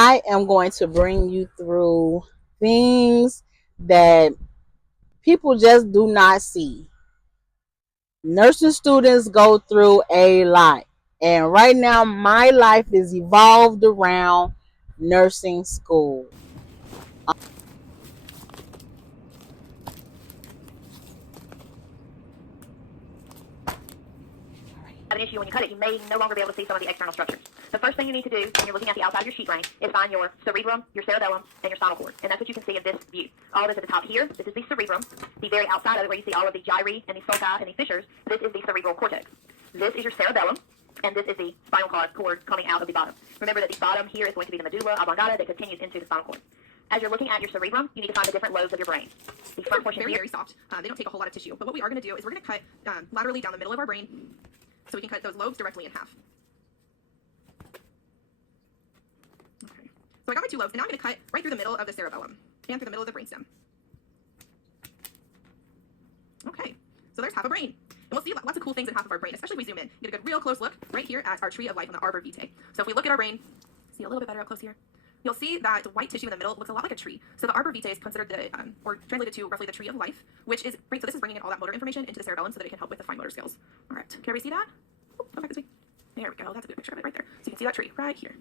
I am going to bring you through things that people just do not see. Nursing students go through a lot. And right now, my life is evolved around nursing school. Have an issue when you cut it, you may no longer be able to see some of the external structures. The first thing you need to do when you're looking at the outside of your sheet brain is find your cerebrum, your cerebellum, and your spinal cord. And that's what you can see in this view. All of this at the top here, this is the cerebrum. The very outside of it, where you see all of the gyri and the sulci and the fissures, this is the cerebral cortex. This is your cerebellum, and this is the spinal cord coming out of the bottom. Remember that the bottom here is going to be the medulla oblongata that continues into the spinal cord. As you're looking at your cerebrum, you need to find the different lobes of your brain. The front portion very, very soft. They don't take a whole lot of tissue. But what we are going to do is we're going to cut laterally down the middle of our brain so we can cut those lobes directly in half. Okay. So I got my two lobes, and now I'm going to cut right through the middle of the cerebellum and through the middle of the brainstem. Okay, so there's half a brain. And we'll see lots of cool things in half of our brain, especially if we zoom in. Get a good, real close look right here at our tree of life on the arbor vitae. So if we look at our brain, see a little bit better up close here, you'll see that the white tissue in the middle looks a lot like a tree. So the arbor vitae is considered the, or translated to roughly the tree of life, which is great. So this is bringing in all that motor information into the cerebellum so that it can help with the fine motor skills. All right, can everybody see that? Go back this way. There we go. That's a good picture of it right there. So you can see that tree right here.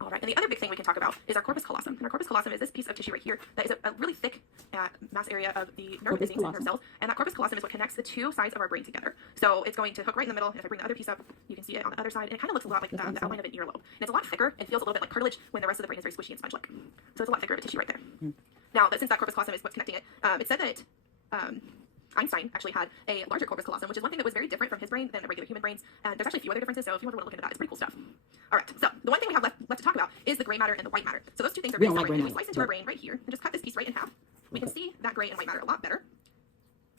All right, and the other big thing we can talk about is our corpus callosum. And our corpus callosum is this piece of tissue right here that is a really thick mass area of the nerve endings and nerve cells. And that corpus callosum is what connects the two sides of our brain together. So it's going to hook right in the middle. And if I bring the other piece up, you can see it on the other side. And it kind of looks a lot like the outline of an earlobe. And it's a lot thicker and feels a little bit like cartilage when the rest of the brain is very squishy and sponge-like. So it's a lot thicker of a tissue right there. Now, since that corpus callosum is what's connecting it, it said that Einstein actually had a larger corpus callosum, which is one thing that was very different from his brain than regular human brains. And there's actually a few other differences, so if you ever want to look into that, it's pretty cool stuff. All right, so the one thing we have left to talk about is the gray matter and the white matter. So those two things are very separate. If we slice into our brain right here and just cut this piece right in half, we can see that gray and white matter a lot better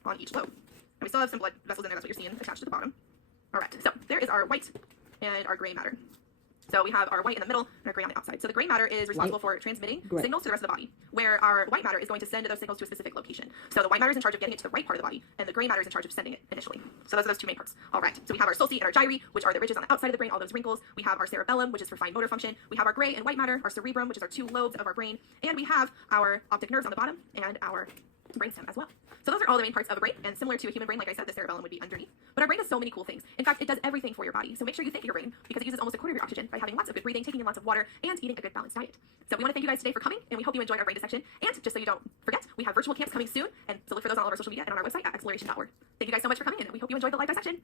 on each lobe. And we still have some blood vessels in there, that's what you're seeing attached to the bottom. All right, so there is our white and our gray matter. So we have our white in the middle and our gray on the outside. So the gray matter is responsible for transmitting signals to the rest of the body, where our white matter is going to send those signals to a specific location. So the white matter is in charge of getting it to the right part of the body, and the gray matter is in charge of sending it initially. So those are those two main parts. All right, so we have our sulci and our gyri, which are the ridges on the outside of the brain, all those wrinkles. We have our cerebellum, which is for fine motor function. We have our gray and white matter, our cerebrum, which is our two lobes of our brain. And we have our optic nerves on the bottom and our brainstem as well. So those are all the main parts of a brain, and similar to a human brain, like I said, the cerebellum would be underneath. But our brain does so many cool things. In fact, it does everything for your body. So make sure you think of your brain, because it uses almost a quarter of your oxygen by having lots of good breathing, taking in lots of water, and eating a good balanced diet. So we want to thank you guys today for coming, and we hope you enjoyed our brain dissection. And just so you don't forget, we have virtual camps coming soon, and so look for those on all of our social media and on our website at exploration.org. Thank you guys so much for coming, and we hope you enjoyed the live dissection.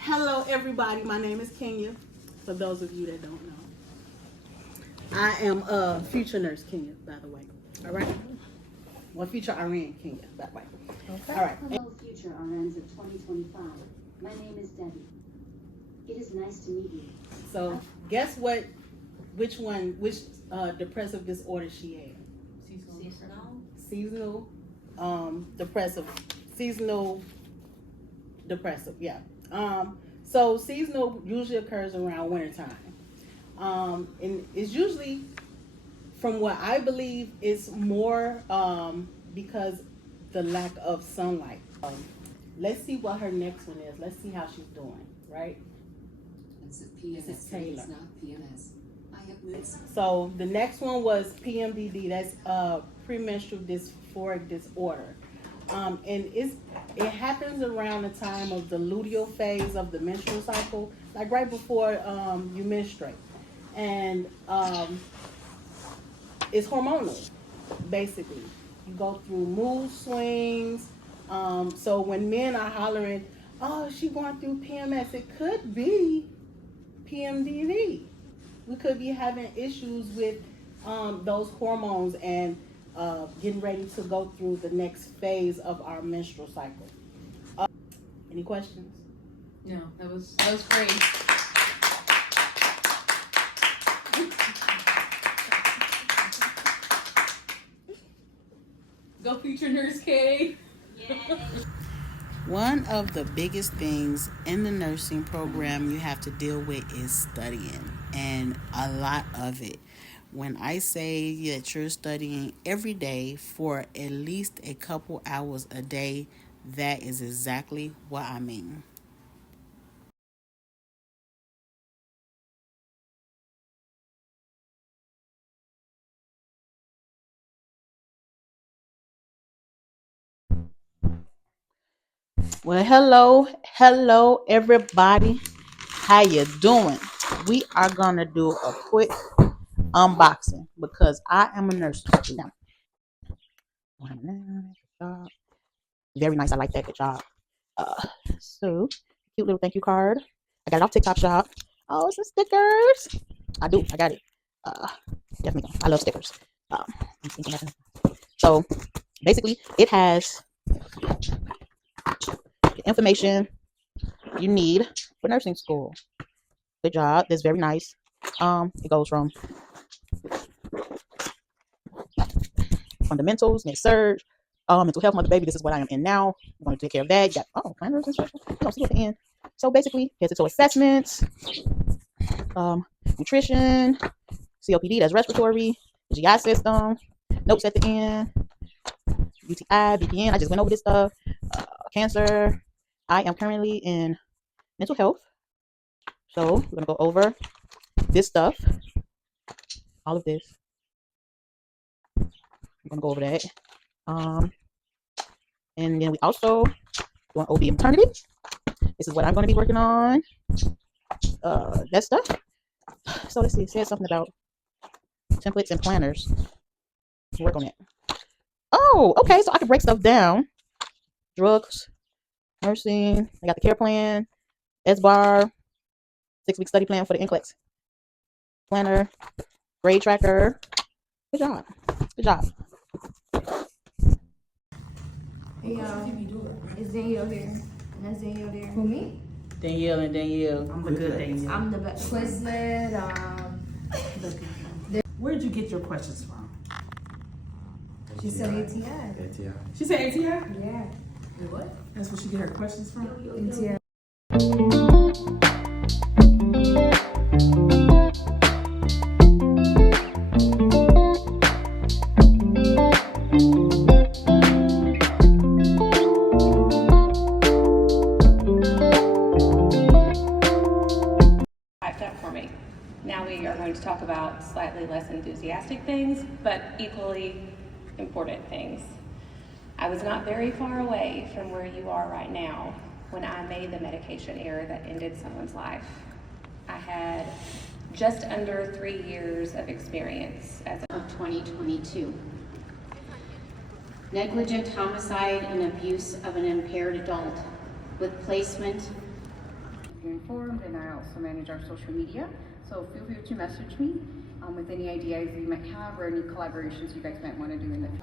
Hello, everybody. My name is Kenya. For those of you that don't know, I am a future nurse Kenya, by the way. All right. Well, future RN Kenya, by the way. Okay. All right. Hello, future RNs of 2025. My name is Debbie. It is nice to meet you. So, guess what? Which depressive disorder she had? Seasonal depressive. Yeah. So seasonal usually occurs around wintertime. And it's usually, from what I believe, it's more because the lack of sunlight. Let's see what her next one is. Let's see how she's doing, right? It's a PMS. This is Taylor. It's not PMS. I have moods. So the next one was PMDD. That's premenstrual dysphoric disorder. And it happens around the time of the luteal phase of the menstrual cycle, like right before you menstruate. And it's hormonal, basically. You go through mood swings. So when men are hollering, oh, she going through PMS, it could be PMDD. We could be having issues with those hormones and getting ready to go through the next phase of our menstrual cycle. Any questions? No, that was great. Go future nurse K. One of the biggest things in the nursing program you have to deal with is studying, and a lot of it. When I say that you're studying every day for at least a couple hours a day, That is exactly what I mean. Well, hello, everybody. How you doing? We are gonna do a quick unboxing because I am a nurse student. Very nice. I like that. Good job. So cute little thank you card. I got it off TikTok Shop. Oh, some stickers. I do. I got it. Definitely. I love stickers. So basically, it has the information you need for nursing school. Good job. That's very nice. It goes from fundamentals, med surge, mental health, mother baby. This is what I am in now. I'm going to take care of that. You got planners and stuff. You don't see at the end. So basically, gets into assessments, nutrition, COPD, that's respiratory, GI system, notes at the end, UTI, VPN. I just went over this stuff. Cancer. I am currently in mental health. So we're gonna go over this stuff, all of this. I'm gonna go over that. And then we also doing OB maternity. This is what I'm gonna be working on. That stuff. So let's see. It says something about templates and planners. Let's work on it. Oh, okay. So I can break stuff down. Drugs, nursing. I got the care plan, SBAR, 6-week study plan for the NCLEX planner, grade tracker. Good job. Good job. Hey y'all, it's Danielle here, and that's Danielle there. Who, me? Danielle and Danielle. I'm the good Danielle. I'm the Quizlet. Where'd you get your questions from? She said ATI. ATI. She said ATI? Yeah, Wait, what? That's where she get her questions from? ATI. Now we are going to talk about slightly less enthusiastic things, but equally important things. I was not very far away from where you are right now when I made the medication error that ended someone's life. I had just under 3 years of experience as of 2022. Negligent homicide and abuse of an impaired adult with placement. You're informed, and I also manage our social media. So feel free to message me with any ideas you might have or any collaborations you guys might want to do in the future.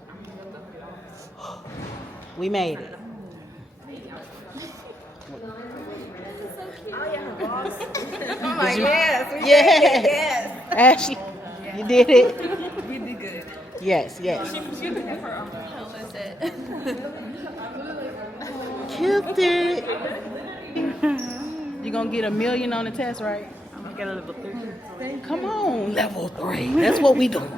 We made it. Oh my yes, we Yes. did it, yes. Ashley, you did it. You did good. Yes, yes. She did it for how was it? Killed it. You gonna get 1 million on the test, right? I'm gonna get a level 3. Come on, level 3. That's what we doing.